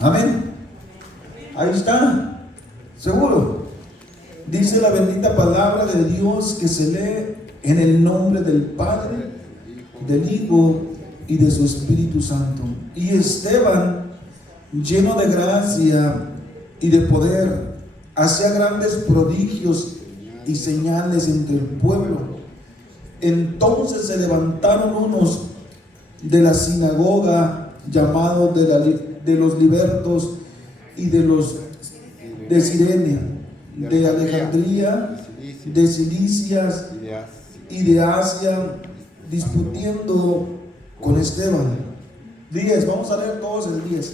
Amén. Ahí está. Seguro. Dice la bendita palabra de Dios que se lee en el nombre del Padre, del Hijo y de su Espíritu Santo. Y Esteban, lleno de gracia y de poder, hacía grandes prodigios y señales entre el pueblo. Entonces se levantaron unos de la sinagoga, llamados de los libertos y de los de Cirene, de Alejandría, de Cilicia y de Asia, discutiendo con Esteban. 10, vamos a leer todos el 10.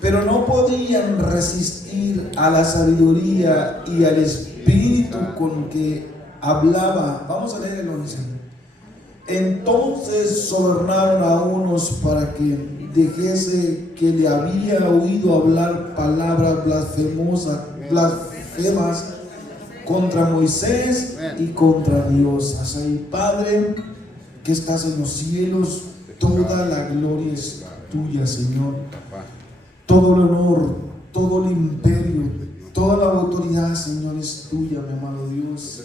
Pero no podían resistir a la sabiduría y al espíritu con que hablaba. Vamos a leer el 11. Entonces sobornaron a unos para que dijese que le había oído hablar palabras blasfemas contra Moisés y contra Dios. Así, Padre, que estás en los cielos, toda la gloria es tuya, Señor. Todo el honor, todo el imperio, toda la autoridad, Señor, es tuya, mi amado Dios.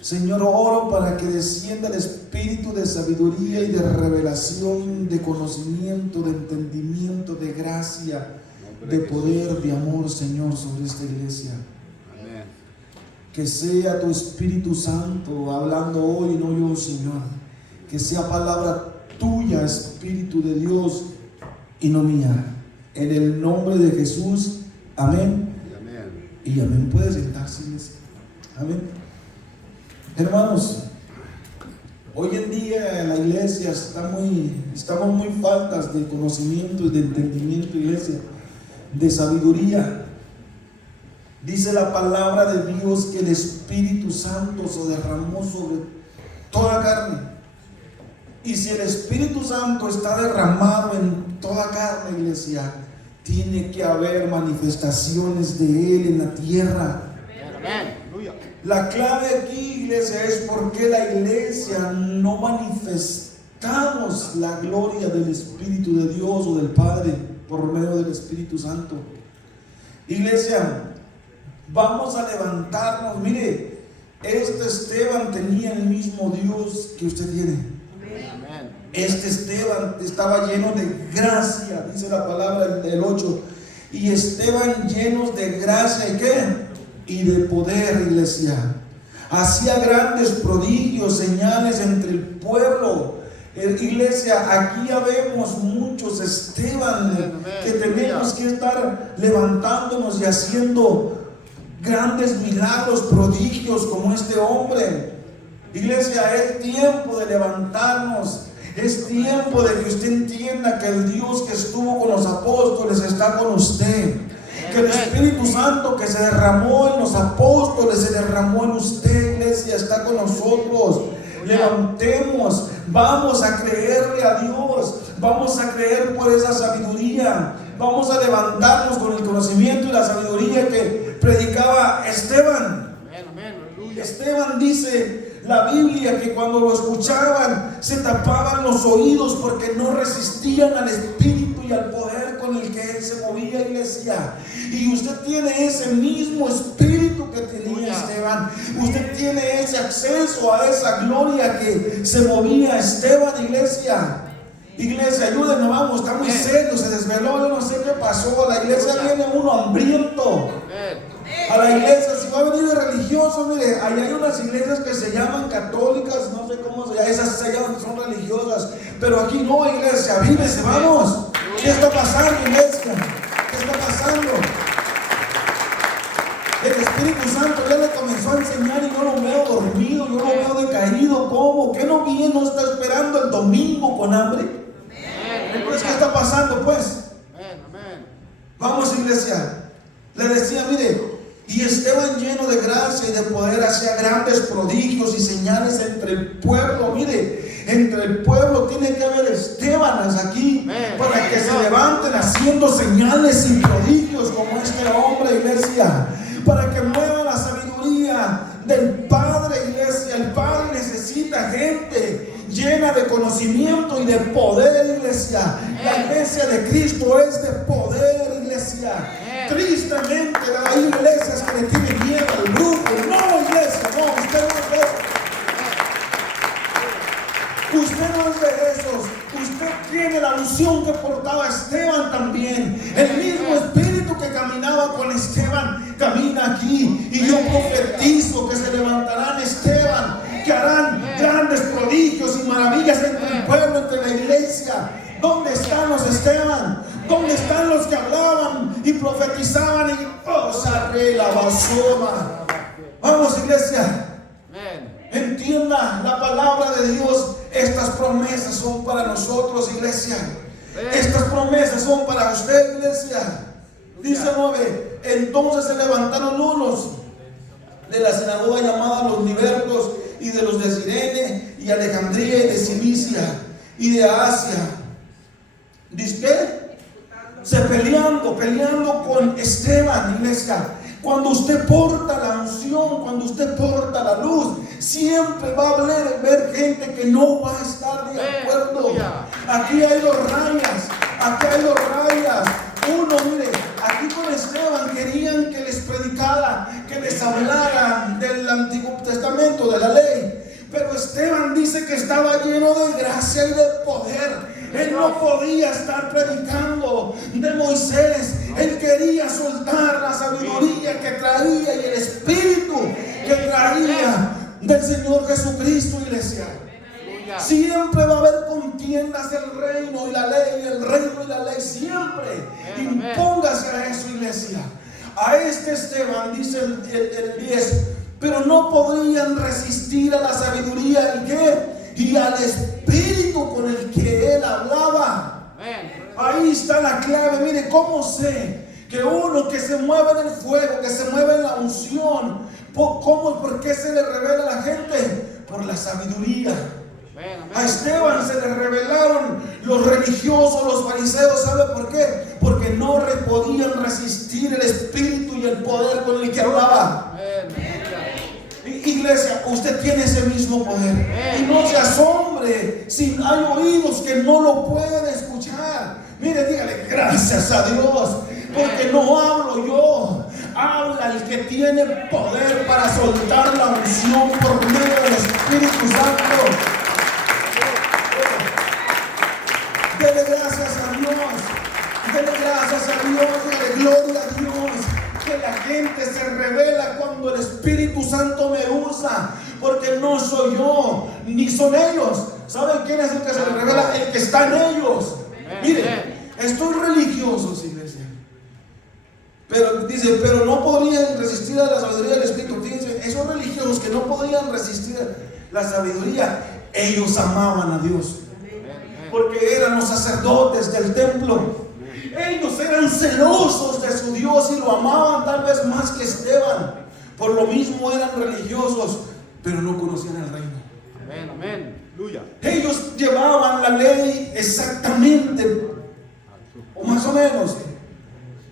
Señor, oro para que descienda el espíritu de sabiduría y de revelación, de conocimiento, de entendimiento, de gracia, de poder, de amor, Señor, sobre esta iglesia. Que sea tu Espíritu Santo hablando hoy, no yo, Señor. Que sea palabra tuya, Espíritu de Dios, y no mía. En el nombre de Jesús, amén. Y amén. Puede sentarse, amén. Hermanos, hoy en día la iglesia estamos muy faltas de conocimiento y de entendimiento, iglesia, de sabiduría. Dice la palabra de Dios que el Espíritu Santo se derramó sobre toda carne. Y si el Espíritu Santo está derramado en toda carne, iglesia, tiene que haber manifestaciones de Él en la tierra. La clave aquí, iglesia, es por qué la iglesia no manifestamos la gloria del Espíritu de Dios o del Padre por medio del Espíritu Santo. Iglesia, vamos a levantarnos. Mire, este Esteban tenía el mismo Dios que usted tiene. Este Esteban estaba lleno de gracia, dice la palabra del 8. Y Esteban llenos de gracia, ¿y qué? Y de poder, iglesia. Hacía grandes prodigios, señales entre el pueblo. Iglesia, aquí ya vemos muchos Esteban que tenemos que estar levantándonos y haciendo grandes milagros, prodigios como este hombre. Iglesia, es tiempo de levantarnos. Es tiempo de que usted entienda que el Dios que estuvo con los apóstoles está con usted. Que el Espíritu Santo que se derramó en los apóstoles, se derramó en usted, iglesia, está con nosotros. Levantemos, vamos a creerle a Dios, vamos a creer por esa sabiduría, vamos a levantarnos con el conocimiento y la sabiduría que predicaba Esteban. Esteban, dice la Biblia, que cuando lo escuchaban se tapaban los oídos porque no resistían al Espíritu y al poder con el que él se movía, iglesia. Y usted tiene ese mismo Espíritu que tenía Esteban. Usted tiene ese acceso a esa gloria que se movía Esteban, iglesia. Iglesia, ayúdenme, vamos, está muy serio, se desveló, yo no sé qué pasó. A la iglesia viene uno hambriento. A la iglesia, si va a venir de religioso, mire, ahí hay unas iglesias que se llaman católicas, no sé cómo se llama, esas se llaman, son religiosas, pero aquí no, iglesia, vívese, vamos. ¿Qué está pasando, iglesia? ¿Qué está pasando? El Espíritu Santo ya le comenzó a enseñar y yo lo veo dormido, yo lo veo decaído. ¿Cómo? ¿Qué no viene? ¿No está esperando el domingo con hambre? Entonces, ¿qué está pasando, pues? Vamos, iglesia. Le decía, mire, y Esteban lleno de gracia y de poder hacía grandes prodigios y señales entre el pueblo. Mire, entre el pueblo tiene que haber Estebanas aquí para que se levanten haciendo señales y prodigios como este hombre, iglesia, para que mueva la sabiduría del Padre, iglesia. El Padre necesita gente llena de conocimiento y de poder, iglesia. La iglesia de Cristo es de poder, iglesia. Tristemente hay iglesias que le tienen miedo al brujo. No, iglesia, no, usted no es de esos. Usted no es de esos. Usted tiene la unción que portaba Esteban también. El mismo espíritu que caminaba con Esteban camina aquí. Y yo profetizo que se levantarán Esteban, que harán grandes prodigios y maravillas entre el pueblo, entre la iglesia. ¿Dónde están los Esteban? ¿Dónde están los que hablaban y profetizaban? Y la basura. Vamos, iglesia. Entienda la palabra de Dios. Estas promesas son para nosotros, iglesia. Estas promesas son para usted, iglesia. Dice 9: entonces se levantaron unos de la sinagoga llamada los libertos, y de los de Cirene y Alejandría y de Cilicia y de Asia. ¿Dice qué? Se peleando con Esteban, iglesia. Cuando usted porta la unción, cuando usted porta la luz, siempre va a ver gente que no va a estar de acuerdo. Aquí hay dos rayas, aquí hay dos rayas. Uno, mire, aquí con Esteban querían que les predicara, que les hablara del Antiguo Testamento, de la ley. Pero Esteban dice que estaba lleno de gracia y de poder. Él no podía estar predicando de Moisés. Él quería soltar la sabiduría que traía y el espíritu que traía del Señor Jesucristo, iglesia. Siempre va a haber contiendas del reino y la ley, el reino y la ley, siempre. Impóngase a eso, iglesia. A este Esteban, dice el 10, pero no podrían resistir a la sabiduría y al espíritu con el que él hablaba. Ahí está la clave. Mire, ¿cómo sé que uno que se mueve en el fuego, que se mueve en la unción, por qué se le revela a la gente? Por la sabiduría. A Esteban se le revelaron los religiosos, los fariseos. ¿Sabe por qué? Porque no podían resistir el espíritu y el poder con el que hablaba. Iglesia, usted tiene ese mismo poder. Y no se asombre si hay oídos que no lo pueden escuchar. Mire, dígale gracias a Dios, porque no hablo yo, habla el que tiene poder para soltar la unción por medio del Espíritu Santo. Dele gracias a Dios, dele gracias a Dios, dele gloria a Dios. Que la gente se revela cuando el Espíritu Santo me usa, porque no soy yo, ni son ellos. ¿Saben quién es el que se revela? El que está en ellos. Mire, estos religiosos, iglesia, pero dice, pero no podrían resistir a la sabiduría del Espíritu. Fíjense, esos religiosos que no podían resistir la sabiduría, ellos amaban a Dios, porque eran los sacerdotes del templo. Ellos eran celosos de su Dios y lo amaban tal vez más que Esteban. Por lo mismo eran religiosos, pero no conocían el reino. Amén, amén. Aleluya. Ellos llevaban la ley exactamente, o más o menos,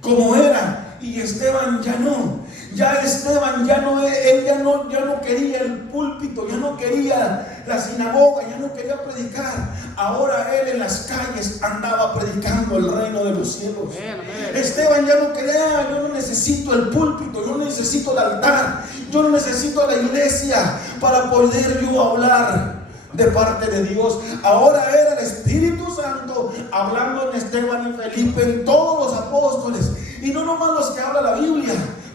como era. Y Esteban ya no. Ya Esteban él ya no quería el púlpito, ya no quería la sinagoga, ya no quería predicar. Ahora él en las calles andaba predicando el reino de los cielos. Esteban ya no quería, yo no necesito el púlpito, yo no necesito el altar, yo no necesito la iglesia para poder yo hablar de parte de Dios. Ahora era el Espíritu Santo hablando en Esteban, en Felipe, en todos los apóstoles. Y no nomás los que habla la Biblia.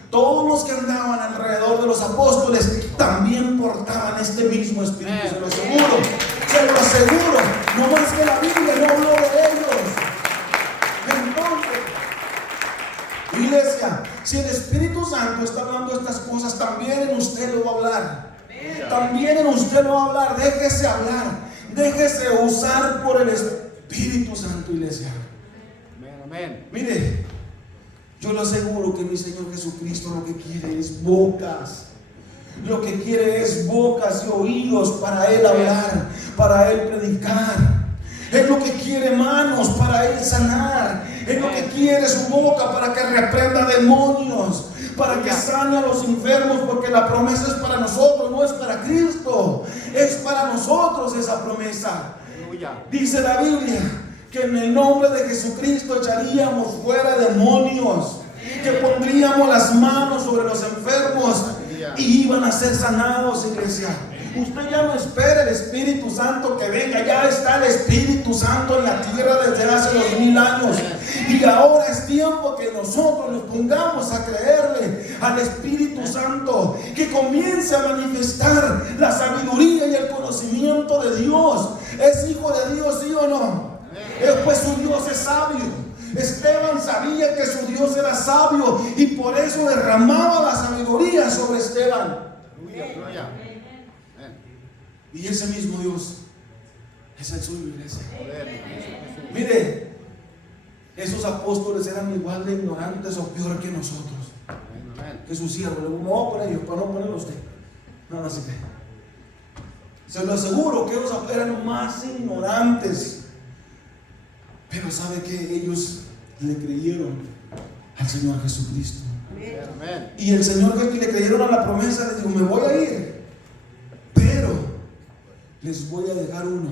Todos los que andaban alrededor de los apóstoles también portaban este mismo espíritu, se lo aseguro, no más que la Biblia no habló de ellos. Entonces, iglesia, si el Espíritu Santo está hablando estas cosas, también en usted lo va a hablar. También en usted lo va a hablar. Déjese hablar, déjese usar por el Espíritu Santo, iglesia. Amén. Mire, yo le aseguro que mi Señor Jesucristo lo que quiere es bocas. Lo que quiere es bocas y oídos para Él hablar, para Él predicar. Es lo que quiere manos para Él sanar. Es lo que quiere su boca para que reprenda demonios, para que sane a los enfermos, porque la promesa es para nosotros, no es para Cristo. Es para nosotros esa promesa. Dice la Biblia que en el nombre de Jesucristo echaríamos fuera demonios, que pondríamos las manos sobre los enfermos y iban a ser sanados, iglesia. Usted ya no espera el Espíritu Santo que venga, ya está el Espíritu Santo en la tierra desde hace 2000 años. Y ahora es tiempo que nosotros nos pongamos a creerle al Espíritu Santo, que comience a manifestar la sabiduría y el conocimiento de Dios. ¿Es hijo de Dios, sí o no? Pues su Dios es sabio. Esteban sabía que su Dios era sabio y por eso derramaba la sabiduría sobre Esteban. Y ese mismo Dios es el suyo, iglesia. Mire, esos apóstoles eran igual de ignorantes o peor que nosotros, que sus siervos. Le voy a poner ellos para no ponerlo usted. No, así que se lo aseguro que ellos eran más ignorantes. Pero sabe que ellos le creyeron al Señor Jesucristo. Y el Señor que le creyeron a la promesa les dijo: me voy a ir, pero les voy a dejar uno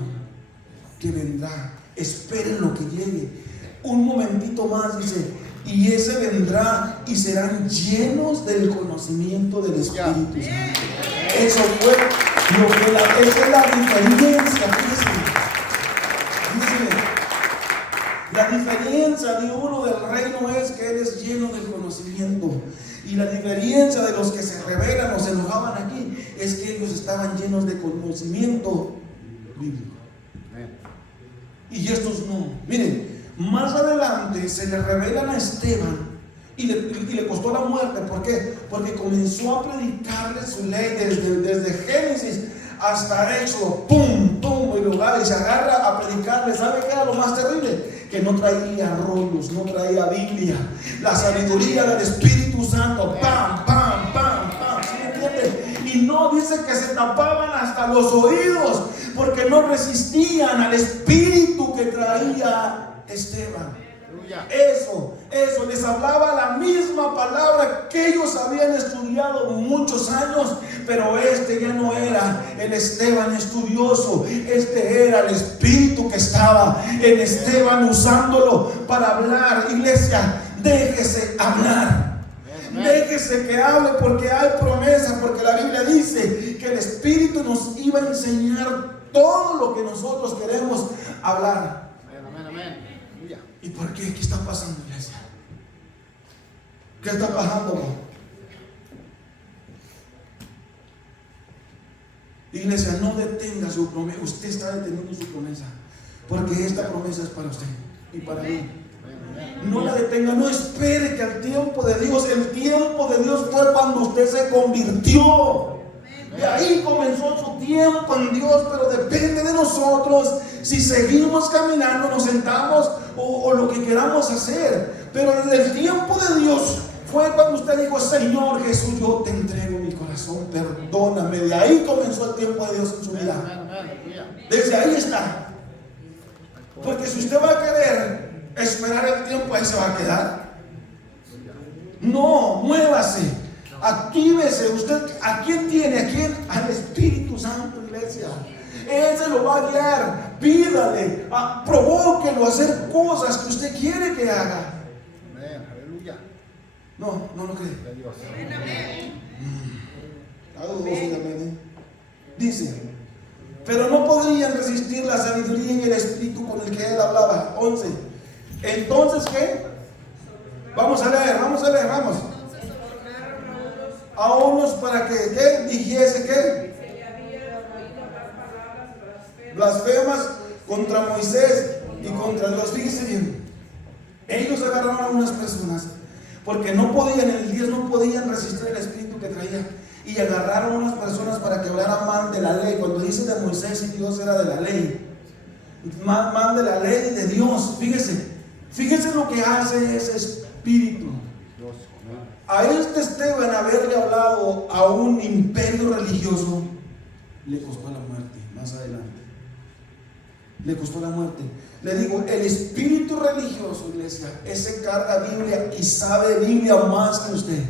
que vendrá. Esperen lo que llegue. Un momentito más, dice, y ese vendrá y serán llenos del conocimiento del Espíritu Santo. Eso fue lo que esa es la diferencia. Dice, la diferencia de uno del reino es que él es lleno del conocimiento. Y la diferencia de los que se rebelan o se enojaban aquí es que ellos estaban llenos de conocimiento bíblico. Y estos no. Miren, más adelante se le revelan a Esteban y le costó la muerte. ¿Por qué? Porque comenzó a predicarle su ley desde Génesis hasta Éxodo. ¡Pum! ¡Pum! Y se agarra a predicarle. ¿Sabe qué era lo más terrible? Que no traía rollos, no traía Biblia. La sabiduría del Espíritu Santo. ¡Pam! ¡Pam! ¡Pam! ¡Pam! ¿Sí me entiende? Y no dice que se tapaban hasta los oídos, porque no resistían al espíritu que traía Esteban. Eso, les hablaba la misma palabra que ellos habían estudiado muchos años, pero este ya no era el Esteban estudioso, este era el espíritu que estaba en Esteban usándolo para hablar. Iglesia, déjese hablar. Déjese que hable, porque hay promesa, porque la Biblia dice que el Espíritu nos iba a enseñar todo lo que nosotros queremos hablar. ¿Y por qué? ¿Qué está pasando, iglesia? ¿Qué está pasando? Iglesia, no detenga su promesa. Usted está deteniendo su promesa, porque esta promesa es para usted y para mí. No la detenga, no espere que el tiempo de Dios fue cuando usted se convirtió. De ahí comenzó su tiempo en Dios, pero depende de nosotros si seguimos caminando, nos sentamos o lo que queramos hacer. Pero el tiempo de Dios fue cuando usted dijo: Señor Jesús, yo te entrego mi corazón, perdóname. De ahí comenzó el tiempo de Dios en su vida. Desde ahí está. Porque si usted va a querer esperar el tiempo, ahí se va a quedar. No, muévase, actívese. Usted, ¿a quién tiene? ¿A quién? Al Espíritu Santo, iglesia. Él se lo va a guiar. Pídale, provóquelo a hacer cosas que usted quiere que haga. No lo cree. Dice: pero no podrían resistir la sabiduría y el espíritu con el que él hablaba. 11. Entonces, ¿qué? Vamos a leer. A unos para que ¿qué? Dijese ¿qué? Blasfemas contra Moisés y contra Dios. Fíjense bien, ellos agarraron a unas personas porque no podían, en el 10 no podían resistir el espíritu que traía, y agarraron a unas personas para que hablaran mal de la ley. Cuando dice de Moisés y Dios, era de la ley, mal de la ley de Dios. Fíjese lo que hace ese espíritu. A este Esteban, haberle hablado a un imperio religioso, le costó la muerte. Más adelante le costó la muerte. Le digo, el espíritu religioso, iglesia, ese carga Biblia y sabe Biblia más que usted.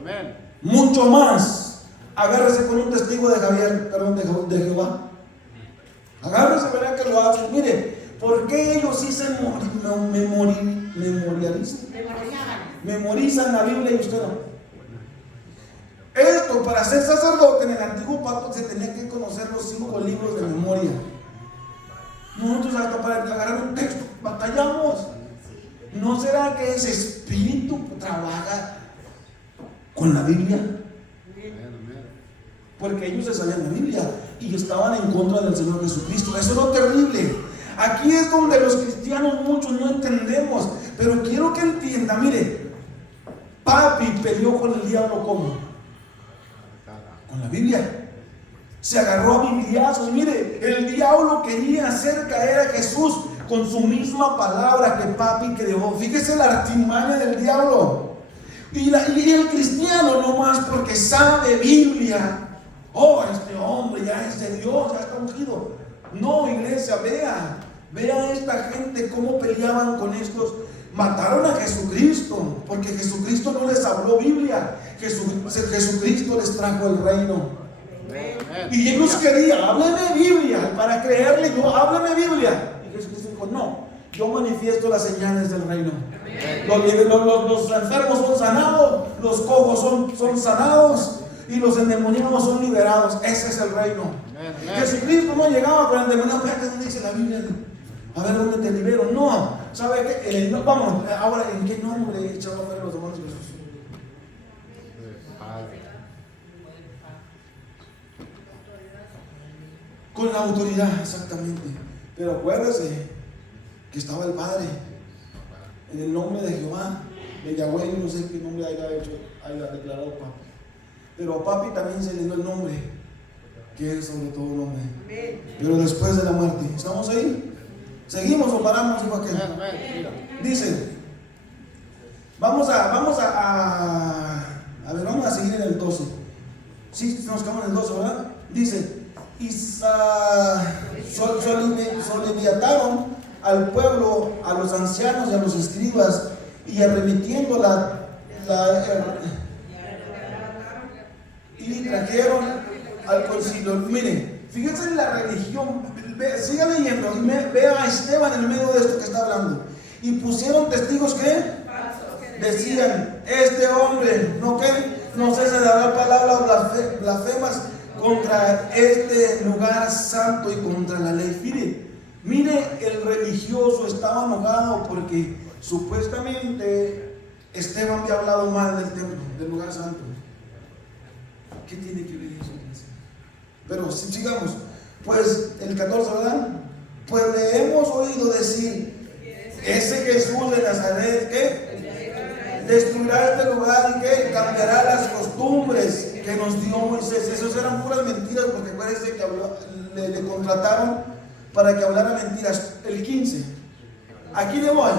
Amén. Mucho más. Agárrese con un testigo de Jehová. Agárrese, verá que lo hace. Mire, ¿Por qué ellos sí se memorizan la Biblia y usted no? Esto, para ser sacerdote en el antiguo pacto se tenía que conocer los 5 libros de memoria. Nosotros hasta para agarrar un texto batallamos. ¿No será que ese espíritu trabaja con la Biblia? Porque ellos se sabían la Biblia y estaban en contra del Señor Jesucristo. Eso es lo terrible. Aquí es donde los cristianos muchos no entendemos. Pero quiero que entienda, mire, papi peleó con el diablo ¿cómo? Con la Biblia. Se agarró a bibliazos. Mire, el diablo quería hacer caer a Jesús con su misma palabra que papi creó. Fíjese la artimaña del diablo. Y el cristiano nomás porque sabe Biblia. Oh, este hombre ya es de Dios, ya está ungido. No, iglesia, vea esta gente cómo peleaban con estos. Mataron a Jesucristo porque Jesucristo no les habló Biblia. Jesucristo les trajo el reino. Y ellos querían, háblame Biblia, para creerle yo, háblame Biblia. Y Jesucristo dijo, no, yo manifiesto las señales del reino. Los enfermos son sanados, los cojos son sanados y los endemoniados son liberados. Ese es el reino. Jesucristo no llegaba con el endemoniado. Fíjate dónde dice la Biblia, a ver dónde te libero. No, ¿sabe qué? Vamos, ahora, ¿en qué nombre echaba fuera los demonios Jesús? Con la autoridad, exactamente. Pero acuérdese que estaba el Padre en el nombre de Jehová, de Yahweh, no sé qué nombre haya declarado papi. Pero a papi también se le dio el nombre que es sobre todo nombre. Pero después de la muerte, ¿estamos ahí? ¿Seguimos o paramos? Dice, vamos a seguir en el 12. Sí, nos quedamos en el 12, ¿verdad? Dice, y soliviataron al pueblo, a los ancianos y a los escribas, y arremetiendo y trajeron al concilio. Mire, fíjense en la religión, siga leyendo y vea a Esteban en medio de esto que está hablando. Y pusieron testigos que decían, este hombre no cesa de hablar palabras blasfemas contra este lugar santo y contra la ley. Mire, el religioso estaba enojado porque supuestamente Esteban había hablado mal del templo, del lugar santo. ¿Qué tiene que ver eso? Pero si sigamos, pues el 14, ¿verdad? Pues le hemos oído decir, ese Jesús de Nazaret, ¿qué? Destruirá este lugar y ¿qué? Cambiará las costumbres que nos dio Moisés. Esos eran puras mentiras, porque acuérdense que le contrataron para que hablara mentiras. El 15, aquí le voy.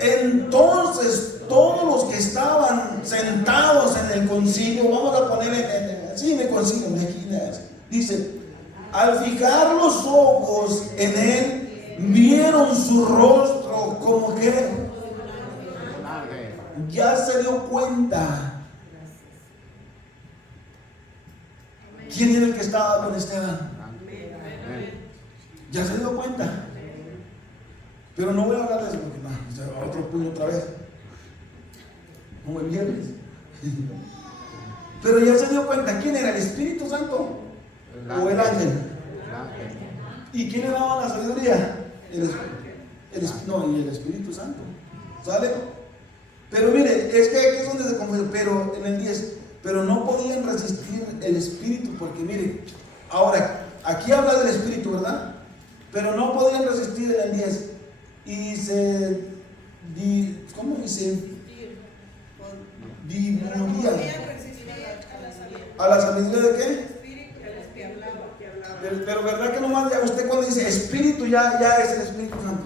Entonces todos los que estaban sentados en el concilio, vamos a poner en el concilio, dice, al fijar los ojos en él, vieron su rostro como que ya se dio cuenta quién era el que estaba con Esteban. Ya se dio cuenta. Pero no voy a hablar de eso porque no, otro puño otra vez, como el viernes. Pero ya se dio cuenta quién era, el Espíritu Santo o el ángel. ¿Y quién le daba la sabiduría? Y el Espíritu Santo. ¿Sale? Pero mire, es que aquí es donde se confunde. Pero en el 10, pero no podían resistir el Espíritu, porque mire, ahora aquí habla del Espíritu, ¿verdad? Pero no podían resistir en el 10. Y ¿cómo dice? Disminuían a la sabiduría de qué? Pero verdad que nomás ya usted cuando dice Espíritu ya es el Espíritu Santo.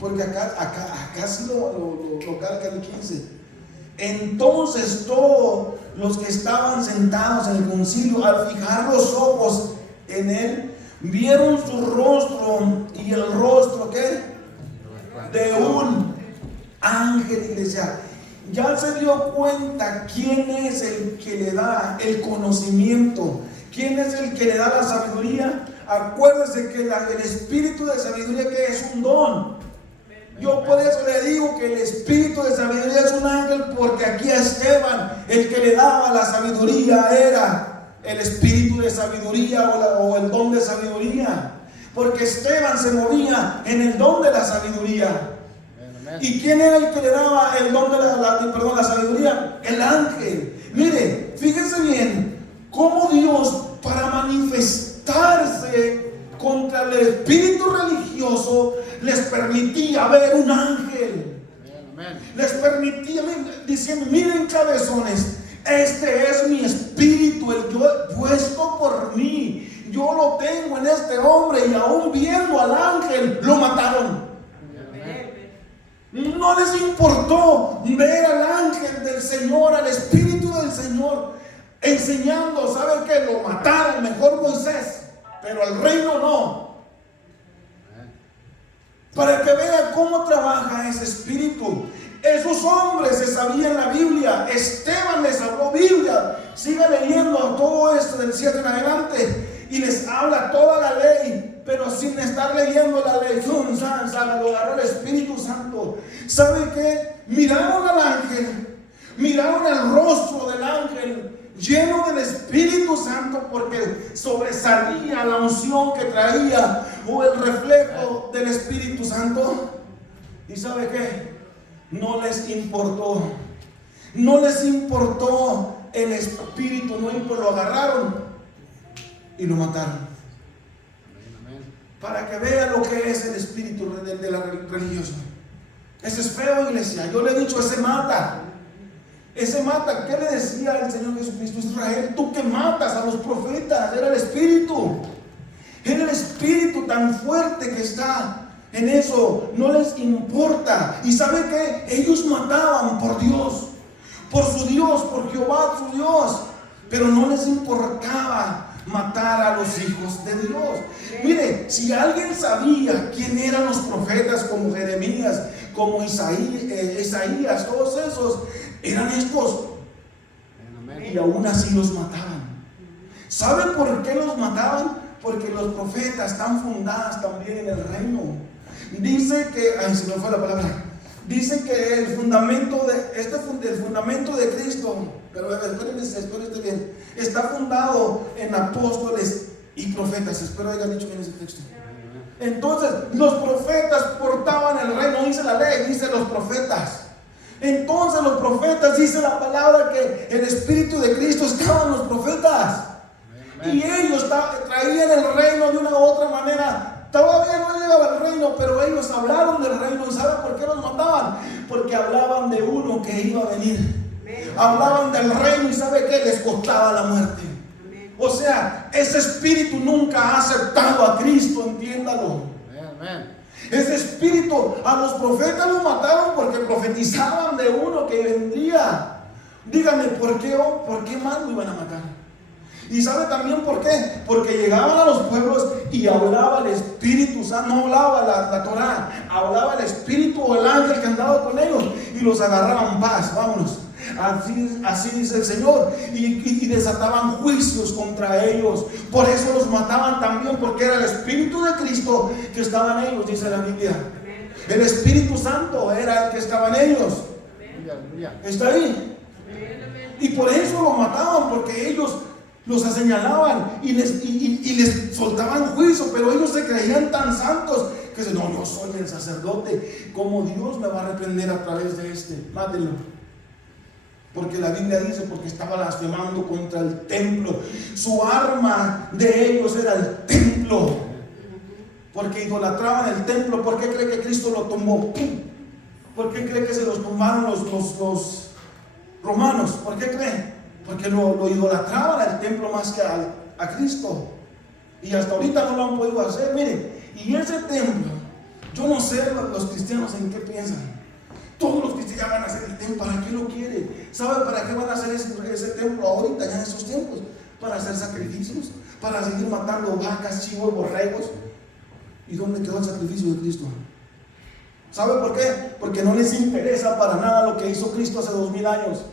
Porque acá sí lo carga el 15. Entonces todos los que estaban sentados en el concilio, al fijar los ojos en él, vieron su rostro, y el rostro ¿qué? De un ángel, iglesia. Ya se dio cuenta quién es el que le da el conocimiento, quién es el que le da la sabiduría Acuérdese que el espíritu de sabiduría, que es un don. Yo por eso le digo que el espíritu de sabiduría es un ángel, porque aquí a Esteban, el que le daba la sabiduría, era el espíritu de sabiduría o el don de sabiduría. Porque Esteban se movía en el don de la sabiduría. ¿Y quién era el que le daba el don de la sabiduría? El ángel. Mire, fíjense bien cómo Dios, para manifestarse contra el espíritu religioso, les permitía ver un ángel. Les permitía, diciendo: miren, cabezones, este es mi espíritu, el yo puesto por mí. Yo lo tengo en este hombre. Y aún viendo al ángel, lo mataron. No les importó ver al ángel del Señor, al espíritu del Señor, enseñando. ¿Saben qué? Lo mataron, mejor Moisés, pero al reino no. Para que vean cómo trabaja ese espíritu. Esos hombres se sabían la Biblia. Esteban les habló Biblia. Siga leyendo todo esto del 7 en adelante y les habla toda la ley, pero sin estar leyendo la ley. Lo agarró el Espíritu Santo. ¿Sabe qué? Miraron al ángel, miraron el rostro del ángel lleno del Espíritu Santo, porque sobresalía la unción que traía, o el reflejo del Espíritu Santo. ¿Y sabe qué? No les importó. No les importó el espíritu, lo agarraron y lo mataron. Para que vean lo que es el espíritu de la religiosa. Ese es feo, iglesia. Yo le he dicho: ese mata. Ese mata. ¿Qué le decía el Señor Jesucristo? Israel, tú que matas a los profetas. Era el espíritu. Era el espíritu tan fuerte que está en eso. No les importa. ¿Y sabe qué? Ellos mataban por Dios, por su Dios, por Jehová su Dios, pero no les importaba matar a los hijos de Dios. Mire, si alguien sabía quién eran los profetas, como Jeremías, como Isaías, todos esos eran estos, y aún así los mataban. ¿Saben por qué los mataban? Porque los profetas están fundados también en el reino. Dice que, se me fue la palabra. Dice que el fundamento de Cristo, pero espérense bien, está fundado en apóstoles y profetas. Espero hayan dicho bien ese texto. Entonces, los profetas portaban el reino. Dice la ley, dice los profetas. Entonces, los profetas, dice la palabra, que el Espíritu de Cristo estaba en los profetas. Y ellos traían el reino de una u otra manera. Todavía no llegaba el reino, pero ellos hablaron del reino. ¿Y saben por qué los mataban? Porque hablaban de uno que iba a venir. Hablaban del reino, y ¿sabe qué? Les costaba la muerte. O sea, ese espíritu nunca ha aceptado a Cristo, entiéndalo. Ese espíritu, a los profetas los mataron porque profetizaban de uno que vendría. Dígame, ¿por qué más lo iban a matar? ¿Y sabe también por qué? Porque llegaban a los pueblos y hablaba el Espíritu Santo. No hablaba la Torah, hablaba el Espíritu o el ángel que andaba con ellos, y los agarraban: paz, vámonos. Así dice el Señor. Y desataban juicios contra ellos. Por eso los mataban también, porque era el Espíritu de Cristo que estaba en ellos, dice la Biblia. El Espíritu Santo era el que estaba en ellos. ¿Está ahí? Y por eso los mataban, porque ellos los señalaban y les soltaban juicio, pero ellos se creían tan santos que dicen: no, yo soy el sacerdote, como Dios me va a reprender a través de este, mátenlo. Porque la Biblia dice: porque estaba blasfemando contra el templo. Su arma de ellos era el templo, porque idolatraban el templo. ¿Por qué cree que Cristo lo tumbó? ¿Por qué cree que se los tumbaron los romanos? ¿Por qué cree? Porque lo idolatraban al templo más que a Cristo. Y hasta ahorita no lo han podido hacer. Mire, y ese templo, yo no sé los cristianos en qué piensan. Todos los cristianos van a hacer el templo. ¿Para qué lo quieren? ¿Saben para qué van a hacer ese templo ahorita, ya en esos tiempos? Para hacer sacrificios, para seguir matando vacas, chivos, borregos. ¿Y dónde quedó el sacrificio de Cristo? ¿Sabe por qué? Porque no les interesa para nada lo que hizo Cristo hace 2000 años.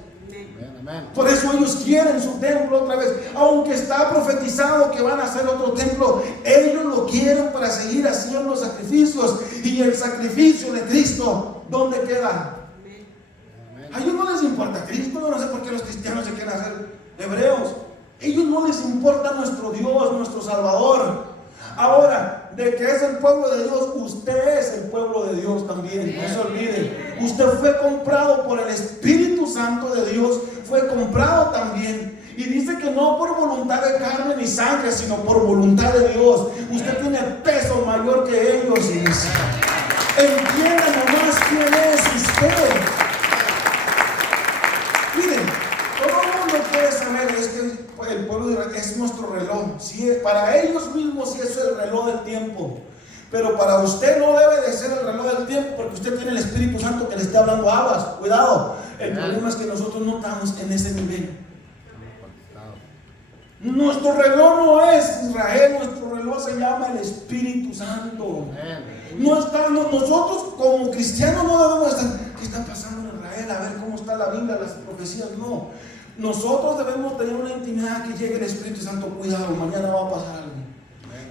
Por eso ellos quieren su templo otra vez. Aunque está profetizado que van a hacer otro templo, ellos lo quieren para seguir haciendo sacrificios. Y el sacrificio de Cristo, ¿dónde queda? A ellos no les importa Cristo. Yo no sé por qué los cristianos se quieren hacer hebreos. A ellos no les importa nuestro Dios, nuestro Salvador. Ahora, de que es el pueblo de Dios, usted es el pueblo de Dios también. No se olvide. Usted fue comprado por el Espíritu Santo de Dios. Fue comprado también. Y dice que no por voluntad de carne ni sangre, sino por voluntad de Dios. Usted tiene peso mayor que ellos. Entienda nomás quién es usted. Miren, todo el mundo quiere saber, es que el pueblo de Israel es nuestro reloj. Sí, para ellos mismos sí es el reloj del tiempo. Pero para usted no debe de ser el reloj del tiempo, porque usted tiene el Espíritu Santo que le está hablando aguas. Cuidado. El problema es que nosotros no estamos en ese nivel. Nuestro reloj no es Israel, nuestro reloj se llama el Espíritu Santo. Nosotros como cristianos no debemos estar, ¿qué está pasando en Israel? A ver cómo está la Biblia, las profecías. No, nosotros debemos tener una intimidad, que llegue el Espíritu Santo. Cuidado, mañana va a pasar algo.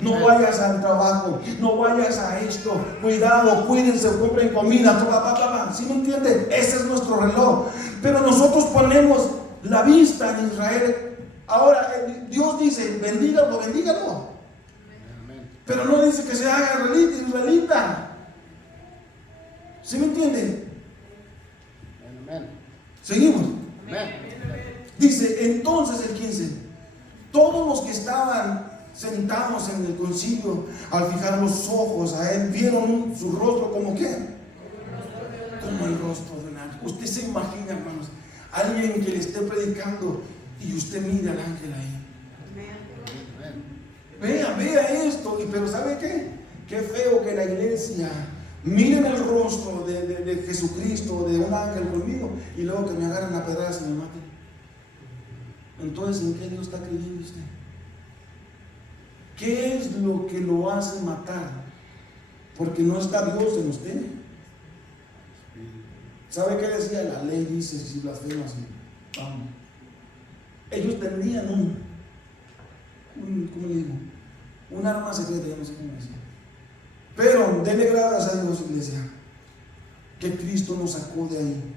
No vayas al trabajo, no vayas a esto. Cuidado, cuídense, compren comida. ¿Sí me entiende? Ese es nuestro reloj. Pero nosotros ponemos la vista en Israel. Ahora, Dios dice, bendígalo. Pero no dice que se haga israelita. ¿Sí me entiende? Seguimos. Dice, entonces el 15, todos los que estaban sentados en el concilio, al fijar los ojos a él, vieron su rostro como ¿qué? Como el rostro de un ángel. Usted se imagina, hermanos, alguien que le esté predicando y usted mira al ángel ahí. Vea esto. Pero ¿sabe qué? Qué feo que la iglesia miren el rostro de Jesucristo, de un ángel conmigo, y luego que me agarren la pedrada y me maten. Entonces, ¿en qué Dios está creyendo usted? ¿Qué es lo que lo hace matar? Porque no está Dios en usted. ¿Sabe qué decía? La ley dice, si blasfemas, vamos. Ellos tenían ¿cómo le digo? Un arma secreta, ya no sé cómo decir. Pero denle gracias a Dios, iglesia, que Cristo nos sacó de ahí.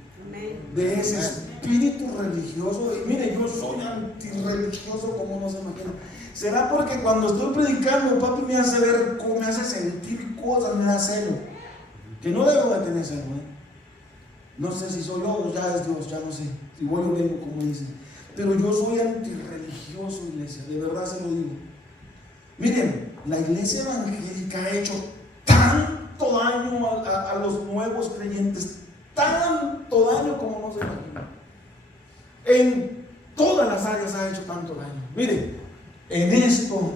De ese espíritu religioso. Y mire, yo soy antirreligioso como no se imagina. ¿Será porque cuando estoy predicando, papi me hace ver, me hace sentir cosas, me da celo? Que no debo de tener celo, No sé si soy yo o ya es Dios, ya no sé. Si voy o vengo, como dicen. Pero yo soy antirreligioso, iglesia, de verdad se lo digo. Miren, la iglesia evangélica ha hecho tanto daño a los nuevos creyentes, tanto daño como no se imagina. En todas las áreas ha hecho tanto daño. Miren, en esto,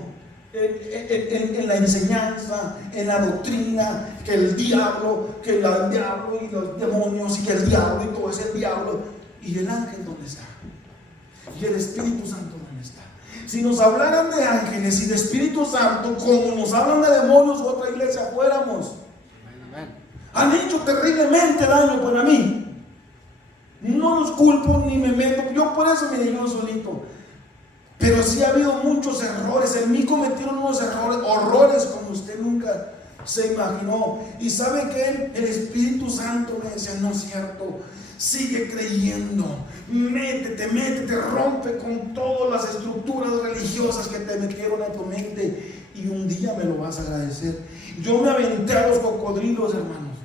en la enseñanza, en la doctrina, que el diablo, y los demonios, y que el diablo, y todo es el diablo. ¿Y el ángel dónde está? ¿Y el Espíritu Santo dónde está? Si nos hablaran de ángeles y de Espíritu Santo, como nos hablan de demonios, otra iglesia fuéramos. Han hecho terriblemente daño para mí. No los culpo ni me meto. Yo por eso me digo solito. Pero sí ha habido muchos errores. En mí cometieron unos horrores como usted nunca se imaginó. Y sabe que el Espíritu Santo me decía, no es cierto, sigue creyendo, métete, rompe con todas las estructuras religiosas que te metieron a tu mente, y un día me lo vas a agradecer. Yo me aventé a los cocodrilos, hermanos,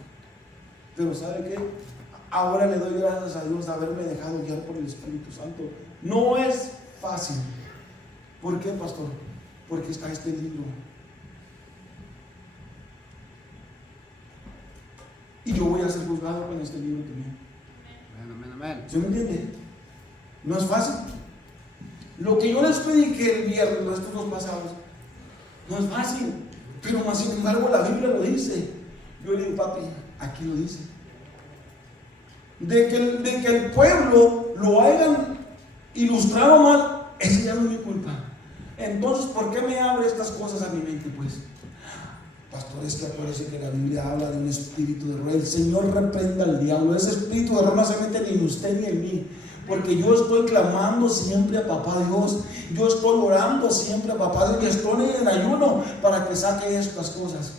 pero ¿sabe qué? Ahora le doy gracias a Dios de haberme dejado guiar por el Espíritu Santo. No es fácil. ¿Por qué, pastor? Porque está este libro. Y yo voy a ser juzgado con este libro también. Amén. ¿Se me entiende? No es fácil. Lo que yo les prediqué el viernes, estos dos pasados, no es fácil. Pero más sin embargo la Biblia lo dice. Yo le digo, papi, aquí lo dice. De que el pueblo lo hayan ilustrado mal, esa ya no es mi culpa. Entonces, ¿por qué me abre estas cosas a mi mente? Pues, pastor, es que parece que la Biblia habla de un espíritu de error. El Señor reprenda al diablo. Ese espíritu de error no se mete ni en usted ni en mí. Porque yo estoy clamando siempre a Papá Dios. Yo estoy orando siempre a Papá Dios. Y estoy en ayuno para que saque estas cosas.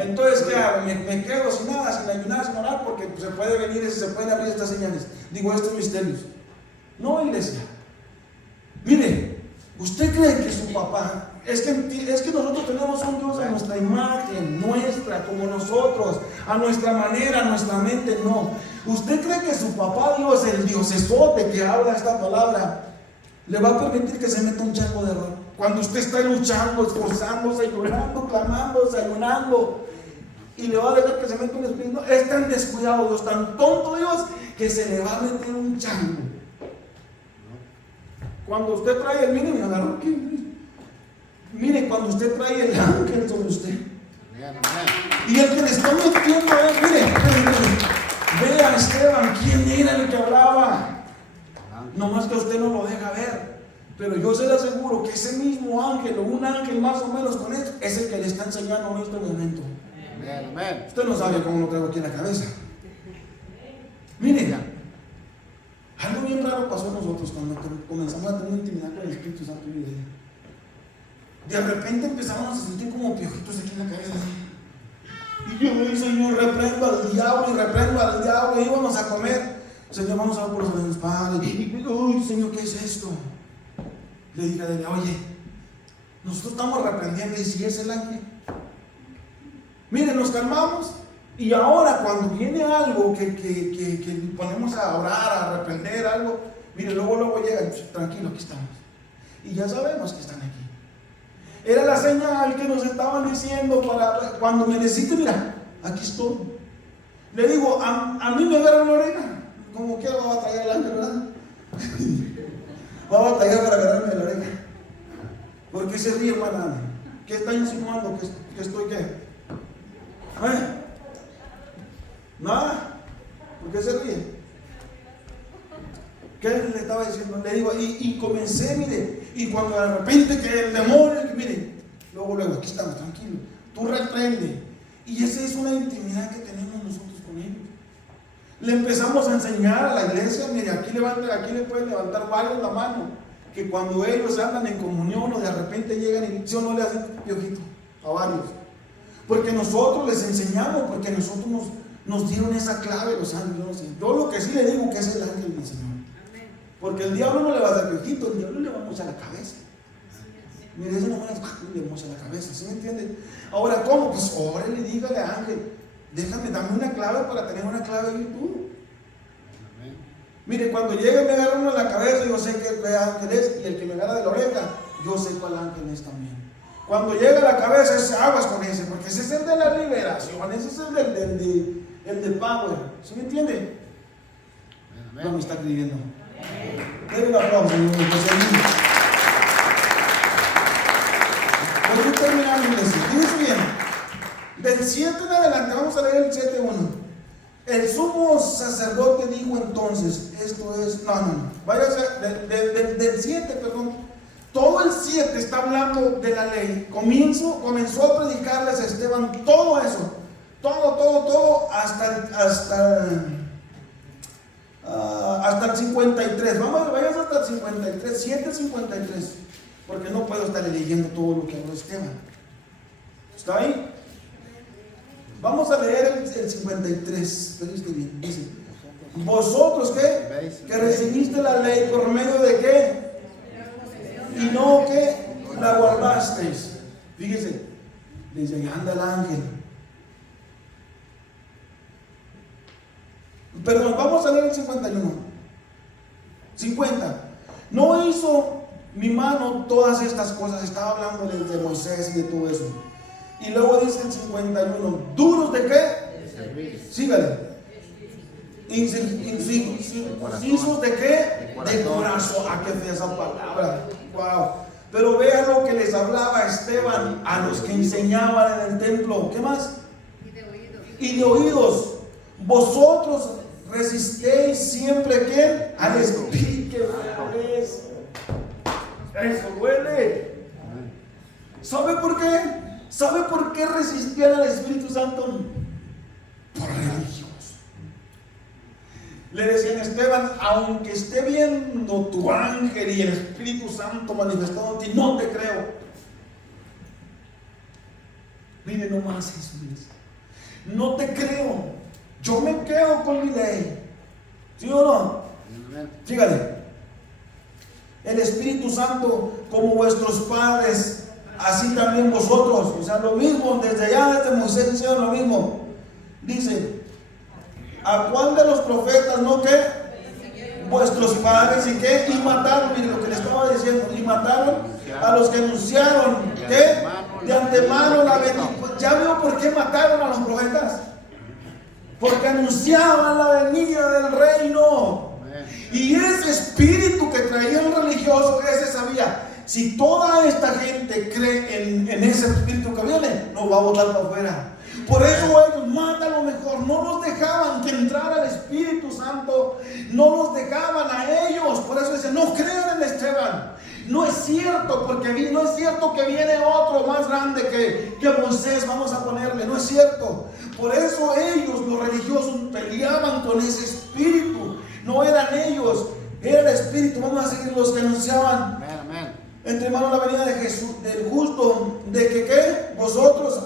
Entonces, ¿qué hago? Me quedo sin nada, sin ayunar, sin orar, porque se puede venir, se pueden abrir estas señales. Digo, estos misterios. No, iglesia. Mire, ¿usted cree que su papá, es que nosotros tenemos un Dios a nuestra imagen, nuestra, como nosotros, a nuestra manera, a nuestra mente? No. ¿Usted cree que su papá Dios, el Diosesote que habla esta palabra, le va a permitir que se meta un charco de error? Cuando usted está luchando, esforzándose, llorando, clamando, ayunando, y le va a dejar que se meta un espíritu. No, es tan descuidado Dios, tan tonto Dios, que se le va a meter un chango. Cuando usted trae el, mire, me agarró aquí. Mire, cuando usted trae el ángel sobre usted, y el que le está metiendo es, mire, vea a Esteban, quién era el que hablaba. No más que usted no lo deja ver. Pero yo se le aseguro que ese mismo ángel, o un ángel más o menos con esto, es el que le está enseñando en este momento. Usted no sabe cómo lo traigo aquí en la cabeza. Mire, algo bien raro pasó a nosotros cuando comenzamos a tener intimidad con el Espíritu Santo. De repente empezamos a sentir como piojitos aquí en la cabeza. Y yo, Señor, reprendo al diablo, y íbamos a comer. Señor, vamos a ver por los hermanos padres. Uy, Señor, ¿qué es esto? Le dije a él, oye, nosotros estamos reprendiendo, y si es el ángel. Mire, nos calmamos, y ahora cuando viene algo que ponemos a orar, a reprender algo, mire, luego llega, tranquilo, aquí estamos. Y ya sabemos que están aquí. Era la señal que nos estaban diciendo para cuando me necesite, mira, aquí estoy. Le digo, a mí me agarran la oreja, como que va a batallar el ángel, ¿verdad? Va a batallar para agarrarme de la oreja. ¿Por qué se ríe, hermana? ¿Qué está insinuando? ¿Que estoy qué? Nada. ¿Por qué se ríe? ¿Qué le estaba diciendo? Le digo, y comencé, mire, y cuando de repente que el demonio, mire, luego, aquí estamos, tranquilos, tú reprende. Y esa es una intimidad que tenemos nosotros con ellos. Le empezamos a enseñar a la iglesia, mire, aquí le pueden levantar varios la mano, que cuando ellos andan en comunión o de repente llegan y yo no le hacen piojito a varios. Porque nosotros les enseñamos, porque nosotros nos dieron esa clave los ángeles. Yo lo que sí le digo que es el ángel del Señor. Porque el diablo no le va a dar piojito, el diablo le va a mochar la cabeza. Mire, de esa manera le mocha la cabeza, ¿sí me entiende? Ahora, ¿cómo? Pues órale, dígale a ángel, dame una clave para tener una clave de YouTube. Mire, cuando llega y me agarra uno en la cabeza, yo sé qué ángel es, y el que me agarra de la oreja, yo sé cuál ángel es también. Cuando llega a la cabeza, es aguas con ese, porque ese es el de la liberación, ese es el del power, ¿sí me entiende? No me está escribiendo. Denle un aplauso, señor. Voy a terminar, iglesia. Fíjense bien. Del 7 en adelante, vamos a leer el 7:1. El sumo sacerdote dijo entonces, esto es, váyase, del 7, perdón. Todo el 7 está hablando de la ley. Comenzó a predicarles a Esteban todo eso. Todo, hasta el 53. Vayas hasta el 53, 7:53. Porque no puedo estar leyendo todo lo que habló Esteban. ¿Está ahí? Vamos a leer el 53. Bien. Dice: ¿vosotros qué? Que recibiste la ley por medio de qué? Y no que la guardasteis. Fíjese, dice, ahí anda el ángel. Perdón, vamos a leer el 51. 50. No hizo mi mano todas estas cosas. Estaba hablando de Moisés y de todo eso. Y luego dice el 51. ¿Duros de qué? Sígale. ¿Incisos de qué? De corazón. ¿A qué fea esa palabra? Wow. Pero vean lo que les hablaba Esteban a los que enseñaban en el templo. ¿Qué más? Y de oídos. Vosotros resistéis siempre ¿qué? Al Espíritu. Eso duele. ¿Sabe por qué? ¿Sabe por qué resistían al Espíritu Santo? Por religiosos. Le decían: Esteban, aunque esté viendo tu ángel y el Espíritu Santo manifestado en ti, no te creo. Mire nomás eso, no te creo. Yo me quedo con mi ley. ¿Sí o no? Fíjate, el Espíritu Santo, como vuestros padres, así también vosotros. O sea, lo mismo, desde allá, desde Moisés hicieron lo mismo. Dice: ¿a cuál de los profetas no qué? Vuestros padres, ¿y qué? Y mataron, mire lo que le estaba diciendo, y mataron a los que anunciaron, ¿qué? De antemano la venida. Ya veo por qué mataron a los profetas. Porque anunciaban la venida del reino. Y ese espíritu que traía el religioso, ese sabía: si toda esta gente cree en ese espíritu que viene, nos va a botar para afuera. Por eso ellos matan lo mejor. No los dejaban que entrara el Espíritu Santo. No los dejaban a ellos. Por eso dicen: no crean en Esteban. No es cierto, porque no es cierto que viene otro más grande que Moisés, vamos a ponerle. No es cierto. Por eso ellos, los religiosos, peleaban con ese espíritu. No eran ellos, era el Espíritu. Vamos a seguir los que anunciaban entre manos la venida de Jesús, del justo, de que ¿qué? Vosotros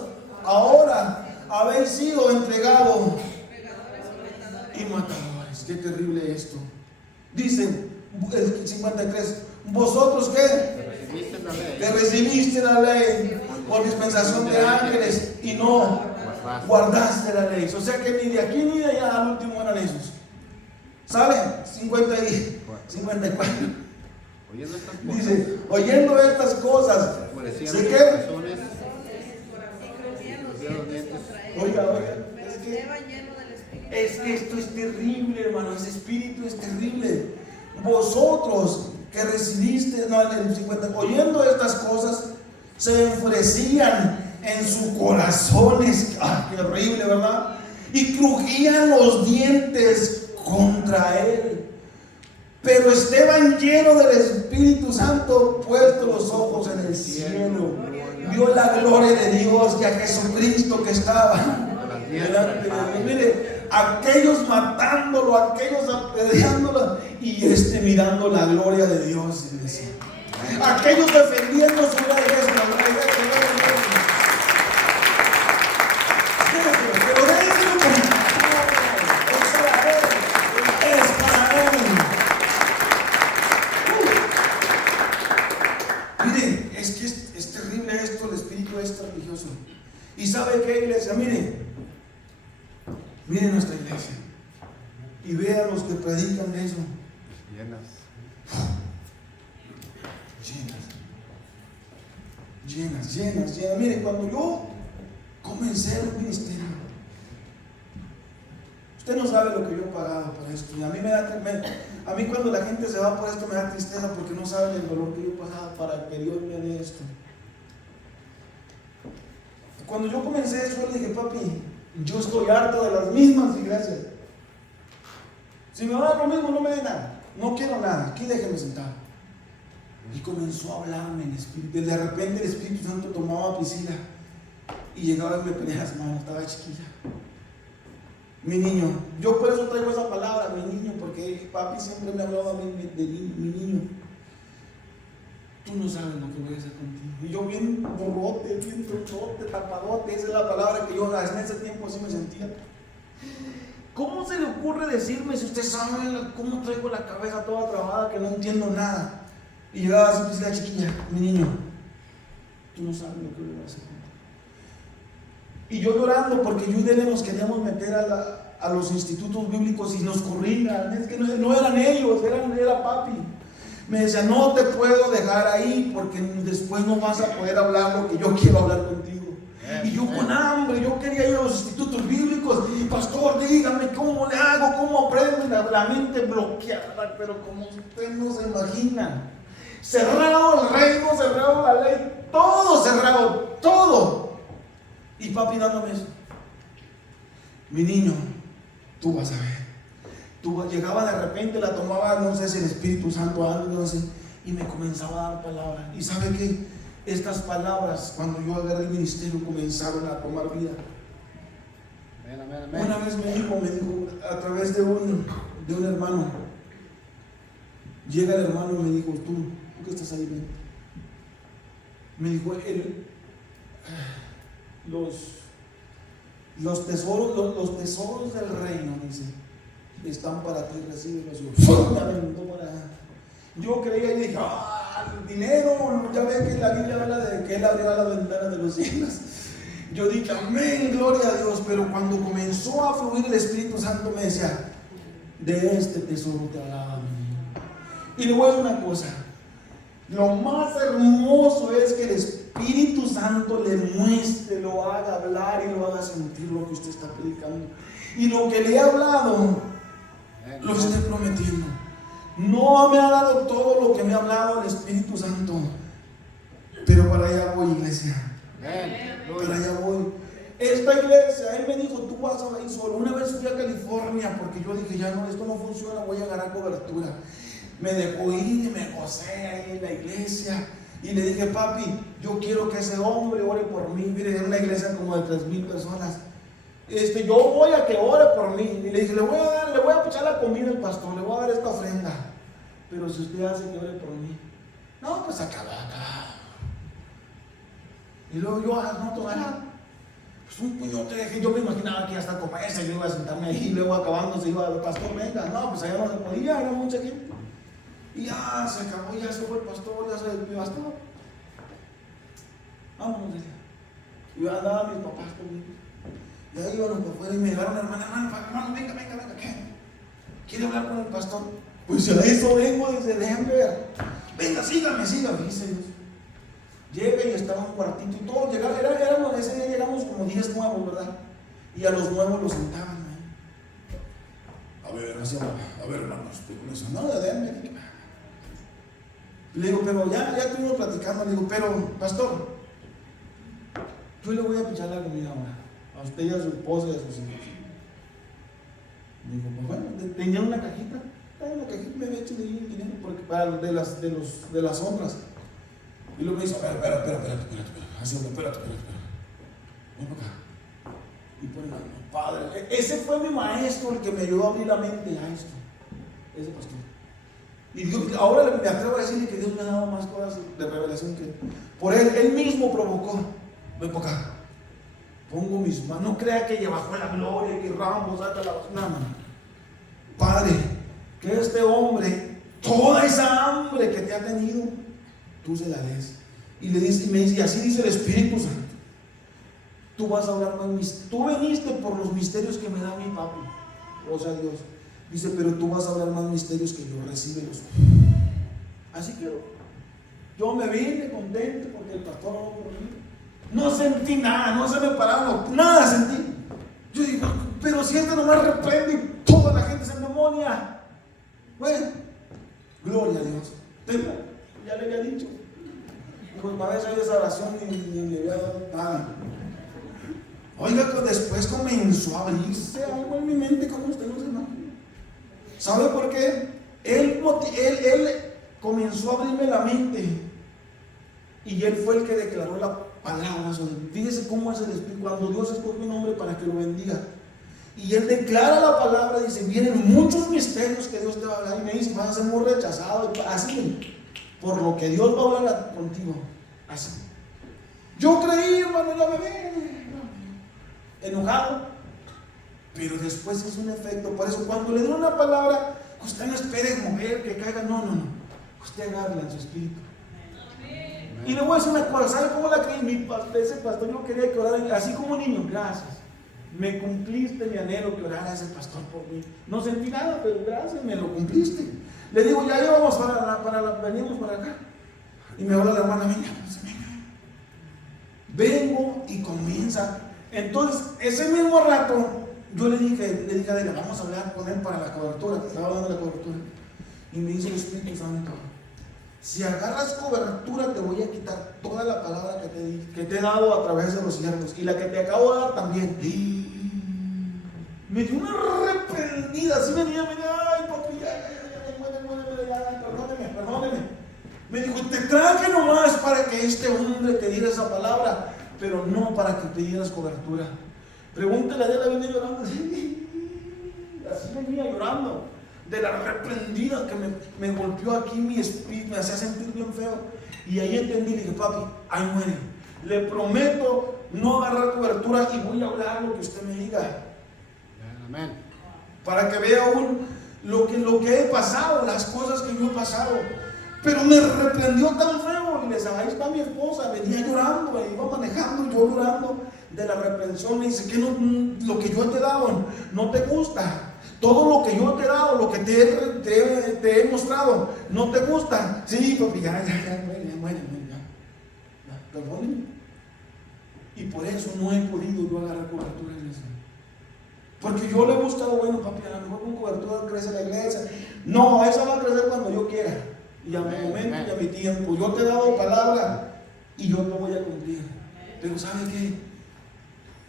ahora habéis sido entregados y matadores. Qué terrible esto. Dice el 53: ¿vosotros qué? Que recibiste la ley por dispensación de ángeles y no guardaste la ley. O sea que ni de aquí ni de allá al último eran esos. ¿Sale? 54. Dice: oyendo estas cosas, ¿sé qué? Oiga, es que esto es terrible, hermano. Ese espíritu es terrible. Vosotros que recibiste, no, en el 50, oyendo estas cosas, se enfurecían en sus corazones. Qué horrible, ¿verdad? Y crujían los dientes contra él. Pero Esteban, lleno del Espíritu Santo, puesto los ojos en el cielo, vio la gloria de Dios y a Jesucristo que estaba delante de él. Mire, aquellos matándolo, aquellos apedreándolo, y mirando la gloria de Dios. Aquellos defendiendo su ley. Pero déjenlo con religioso. ¿Y sabe qué, iglesia? Mire nuestra iglesia y vea los que predican de eso. Llenas. Mire, cuando yo comencé el ministerio, usted no sabe lo que yo he pagado por esto. Y a mí cuando la gente se va por esto me da tristeza, porque no saben el dolor que yo he pagado para que Dios me dé esto. Cuando yo comencé eso, le dije: papi, yo estoy harto de las mismas iglesias. Si me va a dar lo mismo, no me den nada. No quiero nada. Aquí déjenme sentado. Y comenzó a hablarme en espíritu. De repente el Espíritu Santo tomaba a Priscila y llegaba y me ponía las manos. Estaba chiquilla. Mi niño. Yo por eso traigo esa palabra, mi niño, porque papi siempre me hablaba a mí de mi niño. Tú no sabes lo que voy a hacer contigo. Y yo bien borrote, bien trochote, tapadote. Esa es la palabra que yo en ese tiempo así me sentía. ¿Cómo se le ocurre decirme, si usted sabe cómo traigo la cabeza toda trabada, que no entiendo nada? Y llegaba así, la chiquilla: mi niño, tú no sabes lo que voy a hacer contigo. Y yo llorando, porque yo y Dele nos queríamos meter a los institutos bíblicos y nos corrían. Es que no eran ellos, era papi. Me decía: no te puedo dejar ahí porque después no vas a poder hablar lo que yo quiero hablar contigo. Y yo con hambre, yo quería ir a los institutos bíblicos. Y pastor, dígame cómo le hago, cómo aprendo. La mente bloqueada, pero como usted no se imagina. Cerrado el reino, cerrado la ley, todo cerrado, todo. Y papi dándome eso: mi niño, tú vas a ver. Llegaba de repente, la tomaba, no sé si el Espíritu Santo, no sé, y me comenzaba a dar palabras. Y sabe que estas palabras, cuando yo agarré el ministerio, comenzaron a tomar vida. Una vez me dijo a través de de un hermano. Llega el hermano y me dijo, tú que estás ahí, ven. Me dijo, los tesoros del reino, dice, están para ti, recíbelos. Yo creía y dije, el dinero, ya ve que la Biblia habla de que Él abrirá las ventanas de los cielos. Yo dije, amén, gloria a Dios. Pero cuando comenzó a fluir el Espíritu Santo me decía, de este tesoro te hablaba mi niño. Y le voy a decir una cosa, lo más hermoso es que el Espíritu Santo le muestre, lo haga hablar y lo haga sentir lo que usted está predicando. Y lo que le he hablado, lo estoy prometiendo. No me ha dado todo lo que me ha hablado el Espíritu Santo, pero para allá voy, iglesia. Para allá voy. Esta iglesia, él me dijo, tú vas a ir solo. Una vez fui a California porque yo dije, ya no, esto no funciona, voy a agarrar cobertura. Me dejó ir y me gocé ahí en la iglesia. Y le dije, papi, yo quiero que ese hombre ore por mí. Mire, es una iglesia como de 3,000 personas. Yo voy a que ore por mí. Y le dije, le voy a echar la comida al pastor, le voy a dar esta ofrenda. Pero si usted hace que ore por mí, no, pues acá. Y luego yo, pues un puñote de gente. Yo me imaginaba que ya hasta comerse, yo iba a sentarme ahí, y luego acabando se iba el pastor, venga. No, pues allá no se podía, era mucha gente. Y ya se acabó, ya se fue el pastor, ya se despidió el pastor. Vámonos, decía. Y yo andaba mis papás conmigo. Y ahí íbamos por fuera y me llegaron, hermano, venga, ¿qué? ¿Quiere hablar con el pastor? Pues a eso vengo, dice, déjenme ver. Venga, sígame, dice Dios. Llega y estaba un cuartito y todos llegaron, ese día llegamos como 10 nuevos, ¿verdad? Y a los nuevos los sentaban ahí. A ver, hermanos, no, déjenme aquí. Le digo, pero ya estuvimos platicando, le digo, pero, pastor, yo le voy a pichar la comida ahora, a usted y a su esposa y a sus hijos. Me dijo, pues bueno, tenía una cajita, me había hecho de dinero, porque para de las honras. Y luego me dice, espera, así, espérate. Ven para acá. Y pone la mano, padre, ese fue mi maestro el que me ayudó a abrir la mente a esto, ese pastor. Y Dios, ahora me atrevo a decirle que Dios me ha dado más cosas de revelación que por él mismo provocó. Ven para acá. Pongo mis manos, no crea que bajó la gloria, que Rambo saca la nada. Padre, que este hombre, toda esa hambre que te ha tenido, tú se la des. Y le dice, y me dice, y así dice el Espíritu Santo. Tú vas a hablar más, tú viniste por los misterios que me da mi papi, o sea Dios. Dice, pero tú vas a hablar más misterios que yo, recíbelos. Así que yo me vine contento porque el pastor habló por mí. No sentí nada, no se me pararon, nada sentí. Yo digo, pero si este nomás reprende y toda la gente se endemonia. Bueno, gloria a Dios. Ya le había dicho. Pues para eso esa oración ni le había dado nada. Oiga, después comenzó a abrirse algo en mi mente como usted no se imagina. ¿Sabe por qué? Él comenzó a abrirme la mente y él fue el que declaró la palabra. Fíjese cómo es el Espíritu. Cuando Dios escoge un hombre para que lo bendiga y él declara la palabra, dice, vienen muchos misterios que Dios te va a hablar. Y me dice, vas a ser muy rechazado, así, por lo que Dios va a hablar contigo, así. Yo creí, hermano, la bebé enojado, pero después es un efecto. Por eso cuando le den una palabra, usted no espere mover, que caiga, no, usted agarra en su espíritu. Amén. Y le voy a decir una cosa, ¿sabe cómo la creí? Ese pastor, yo quería que orara, así como niño, gracias, me cumpliste mi anhelo que orara ese pastor por mí. No sentí nada, pero gracias, me lo cumpliste. Le digo, ya íbamos venimos para acá. Y me habla la hermana, venga. Vengo y comienza. Entonces, ese mismo rato, yo le dije a Adela, vamos a hablar con él para la cobertura, que estaba hablando de la cobertura. Y me dice el Espíritu Santo, si agarras cobertura, te voy a quitar toda la palabra que te he dado a través de los siervos, y la que te acabo de dar también. Y me dio una reprendida, así venía, ay papi, perdóneme. Me dijo, te traje nomás para que este hombre te diera esa palabra, pero no para que te dieras cobertura. Pregúntale a Adela, viene llorando así venía llorando. de la reprendida que me golpeó aquí mi espíritu, me hacía sentir bien feo. Y ahí entendí, le dije, papi, ahí muere. Le prometo no agarrar cobertura y voy a hablar lo que usted me diga. Amén. Para que vea aún lo que he pasado, las cosas que yo he pasado. Pero me reprendió tan feo. Y le decía, ahí está mi esposa, venía llorando, iba manejando, yo llorando de la reprensión. Me dice, que no, lo que yo te he dado no te gusta. Todo lo que yo te he dado, lo que te he mostrado, no te gusta. Sí, papi, ya, perdónenme. Y por eso no he podido yo agarrar cobertura en eso. Porque yo le he buscado, bueno, papi, a lo mejor con cobertura crece la iglesia. No, esa va a crecer cuando yo quiera. Y a mi momento y a mi tiempo. Yo te he dado palabra y yo lo voy a cumplir. Pero ¿sabe qué?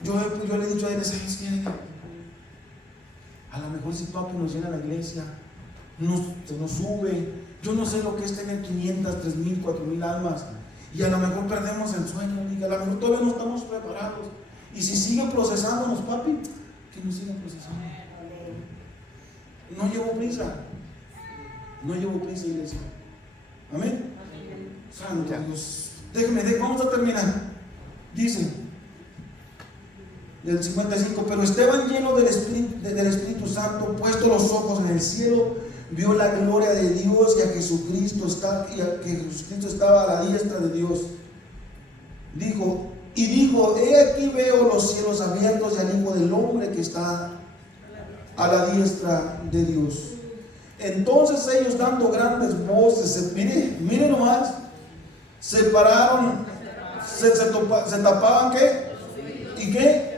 Yo le he dicho a él, ¿sabes qué? A lo mejor si papi nos llena la iglesia, se nos sube. Yo no sé lo que es tener 500, 3,000, 4,000 almas. Y a lo mejor perdemos el sueño. Y a lo mejor todavía no estamos preparados. Y si sigue procesándonos, papi, que nos siga procesando. No llevo prisa. No llevo prisa, iglesia. Amén. Santo Dios. Vamos a terminar. Dice del 55, pero Esteban, lleno del Espíritu Santo, puesto los ojos en el cielo, vio la gloria de Dios y a Jesucristo estaba a la diestra de Dios. Dijo, he aquí veo los cielos abiertos y al Hijo del Hombre que está a la diestra de Dios. Entonces ellos, dando grandes voces, mire nomás, se pararon, se tapaban, ¿qué? ¿Y qué?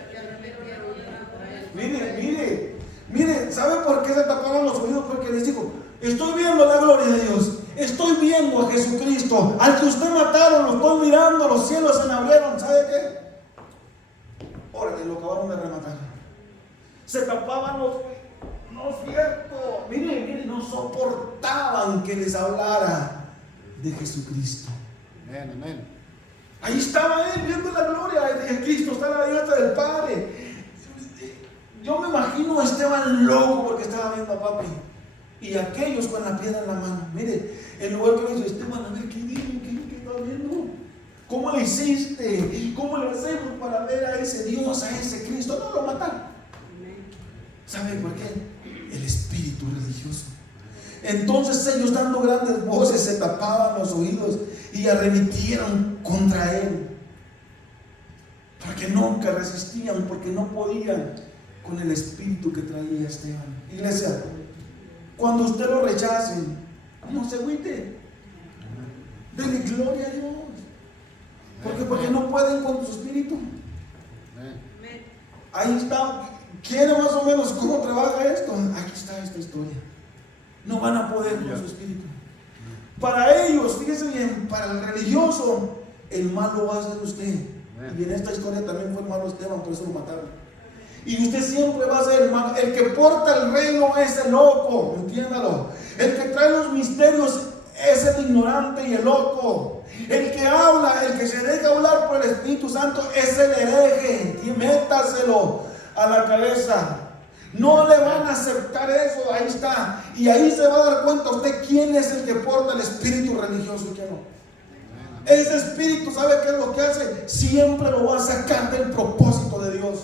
Mire, ¿sabe por qué se taparon los oídos? Porque les digo, estoy viendo la gloria de Dios, estoy viendo a Jesucristo, al que usted mataron, lo estoy mirando, los cielos se me abrieron, ¿sabe qué? Órale, lo acabaron de rematar. Se tapaban los oídos, no es cierto, mire, no soportaban que les hablara de Jesucristo. Amén. Ahí estaba él viendo la gloria de Cristo, está a la diestra del Padre. Yo me imagino a Esteban loco porque estaba viendo a papi. Y aquellos con la piedra en la mano. Mire, el lugar que le dice, Esteban, a ver, ¿qué está viendo? ¿Cómo le hiciste? ¿Cómo le hacemos para ver a ese Dios, a ese Cristo? No lo mataron. ¿Sabe por qué? El espíritu religioso. Entonces ellos, dando grandes voces, se tapaban los oídos y arremetieron contra él. Porque nunca resistían, porque no podían con el espíritu que traía Esteban. Iglesia, cuando usted lo rechace, no se agüite. Dele gloria a Dios. Porque no pueden con su espíritu. Ahí está. ¿Quiere más o menos cómo trabaja esto? Aquí está esta historia. No van a poder con su espíritu. Para ellos, fíjese bien, para el religioso, el mal lo va a hacer usted. Y en esta historia también fue el malo Esteban, por eso lo mataron. Y usted siempre va a ser el malo. El que porta el reino es el loco, entiéndalo. El que trae los misterios es el ignorante y el loco. El que habla, el que se deja hablar por el Espíritu Santo es el hereje. Y métaselo a la cabeza. No le van a aceptar eso, ahí está. Y ahí se va a dar cuenta usted quién es el que porta el espíritu religioso y quién no. Ese espíritu, ¿sabe qué es lo que hace? Siempre lo va a sacar del propósito de Dios.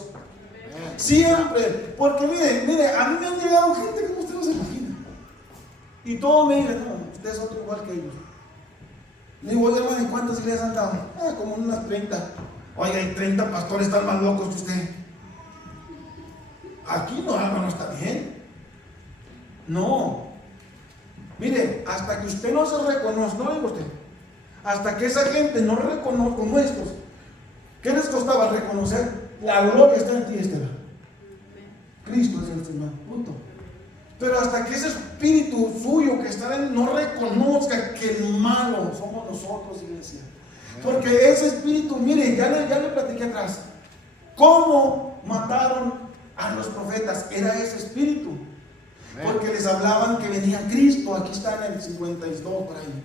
Siempre. Porque mire, a mí me han llegado gente que usted no se imagina. Y todos me dicen, no, usted es otro igual que ellos. Le digo, oye, hermano, ¿y cuántas iglesias han dado? Como unas 30. Oiga, hay 30 pastores, están más locos que usted. Aquí no, hermano, está bien. No. Mire, hasta que usted no se reconozca, no digo usted, hasta que esa gente no reconozca como estos, ¿qué les costaba reconocer? La gloria está en ti, Esteban. Cristo es el Señor, punto. Pero hasta que ese espíritu suyo que está en él no reconozca que el malo somos nosotros, iglesia. Porque ese espíritu, mire, ya le platiqué atrás. ¿Cómo mataron a los profetas? Era ese espíritu. Porque les hablaban que venía Cristo. Aquí está en el 52 por ahí.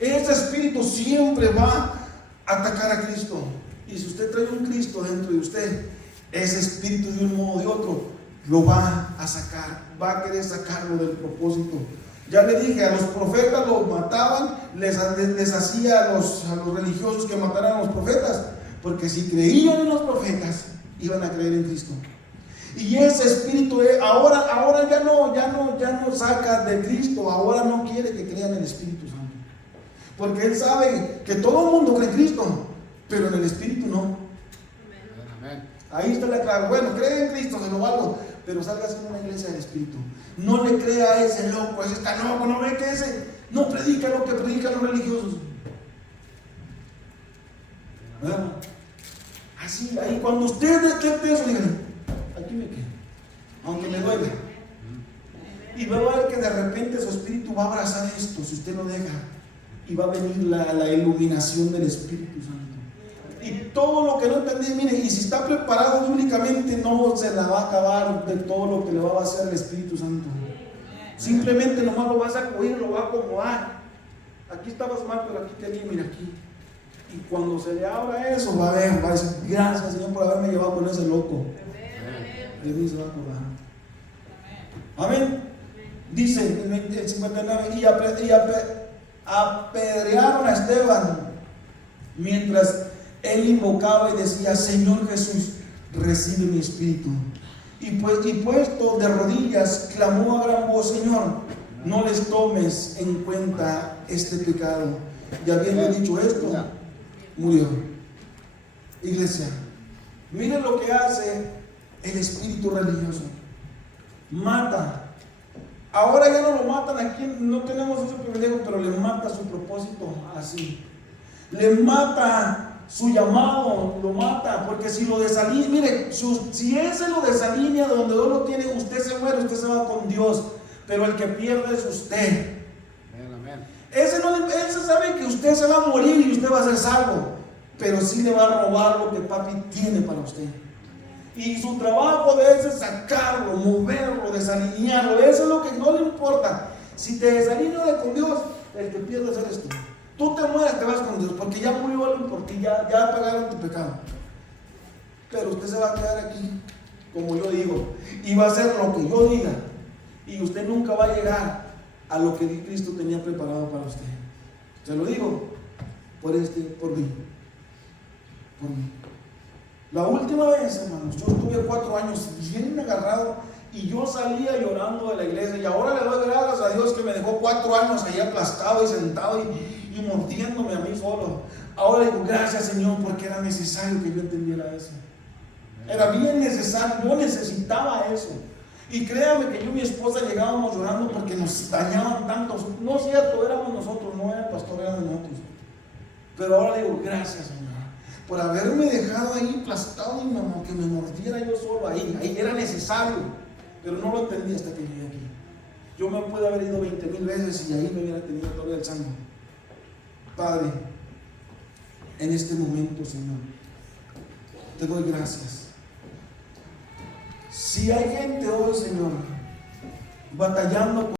Ese espíritu siempre va a atacar a Cristo. Y si usted trae un Cristo dentro de usted, ese espíritu de un modo o de otro lo va a sacar, va a querer sacarlo del propósito. Ya le dije, a los profetas los mataban, les hacía a los religiosos que mataran a los profetas, porque si creían en los profetas, iban a creer en Cristo. Y ese espíritu ahora ya no saca de Cristo, ahora no quiere que crean en el Espíritu Santo, porque él sabe que todo el mundo cree en Cristo, pero en el Espíritu no. Amén. Ahí está la clave. Bueno, cree en Cristo, se lo valgo, pero salga en una iglesia del Espíritu. No le crea a ese loco, ese está loco, no ve que ese no predica lo que predican los religiosos. ¿Verdad? Así, ahí cuando usted detecte eso, dígale, aquí me quedo, aunque me duele. Y va a ver que de repente su espíritu va a abrazar esto, si usted lo deja, y va a venir la iluminación del Espíritu Santo. Y todo lo que no entendí, mire, y si está preparado bíblicamente, no se la va a acabar de todo lo que le va a hacer el Espíritu Santo. Simplemente nomás lo vas a sacudir, lo va a acomodar. Aquí estabas mal, pero aquí tenía, mira aquí. Y cuando se le abra eso, va a ver, va a decir, gracias Señor por haberme llevado con ese loco. De mí se va a acordar. Amén. Dice el 59, y apedrearon a Esteban mientras él invocaba y decía, Señor Jesús, recibe mi espíritu. Y puesto de rodillas, clamó a gran voz, Señor, no les tomes en cuenta este pecado. Y habiendo dicho esto, murió. Iglesia, miren lo que hace el espíritu religioso. Mata. Ahora ya no lo matan aquí, no tenemos ese privilegio, pero le mata su propósito así. Le mata su llamado, lo mata, porque si lo desalinea, mire, si él se lo desalinea donde Dios lo tiene, usted se muere, usted se va con Dios, pero el que pierde es usted. Amén. Él se sabe que usted se va a morir y usted va a ser salvo, pero sí le va a robar lo que papi tiene para usted. Y su trabajo de eso es sacarlo, moverlo, desalinearlo. Eso es lo que no le importa. Si te desalineas con Dios, el que pierde eres tú. Tú te mueres, te vas con Dios, porque ya murió alguien por ti, ya pagaron tu pecado. Pero usted se va a quedar aquí, como yo digo, y va a hacer lo que yo diga. Y usted nunca va a llegar a lo que Cristo tenía preparado para usted. Se lo digo por mí. Por mí. La última vez, hermanos, yo estuve 4 años bien agarrado y yo salía llorando de la iglesia, y ahora le doy gracias a Dios que me dejó 4 años ahí aplastado y sentado y mordiéndome a mí solo. Ahora digo, gracias Señor, porque era necesario que yo entendiera eso. Era bien necesario, yo necesitaba eso. Y créame que yo y mi esposa llegábamos llorando porque nos dañaban tanto. No es cierto, éramos nosotros, no era el pastor, éramos nosotros. Pero ahora digo, gracias Señor, por haberme dejado ahí aplastado y que me mordiera yo solo ahí era necesario, pero no lo entendí hasta que llegué aquí. Yo me pude haber ido 20,000 veces y ahí me hubiera tenido todavía el santo. Padre, en este momento, Señor, te doy gracias. Si hay gente hoy, Señor, batallando